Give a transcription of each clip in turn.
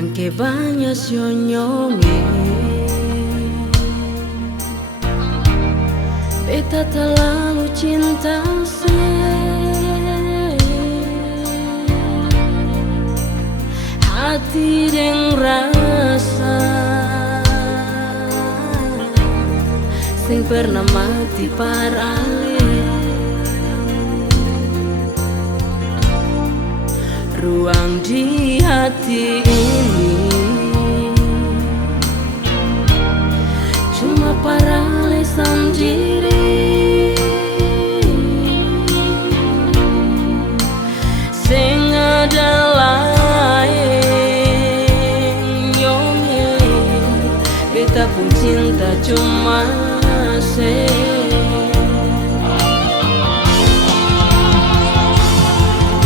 yang ke banyak sionyonge beta terlalu cinta hati dan rasa sing pernah mati parale ruang di hati ini cuma parale sendiri sing ada lain nyonge beta pun cinta cuma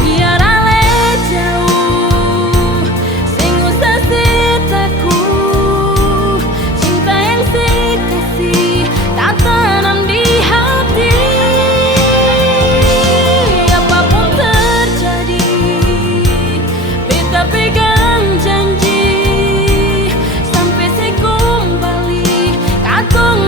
biar ale jauh sing usah setaku cinta yang saya kasih tak tanam di hati apapun terjadi beta pegang janji sampai saya kembali katong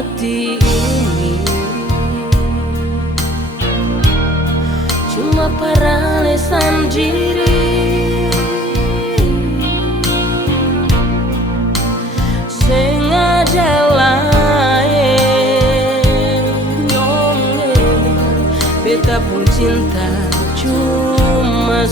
hati ini cuma parale sendiri sing ada lain nyonge beta pun cinta cuma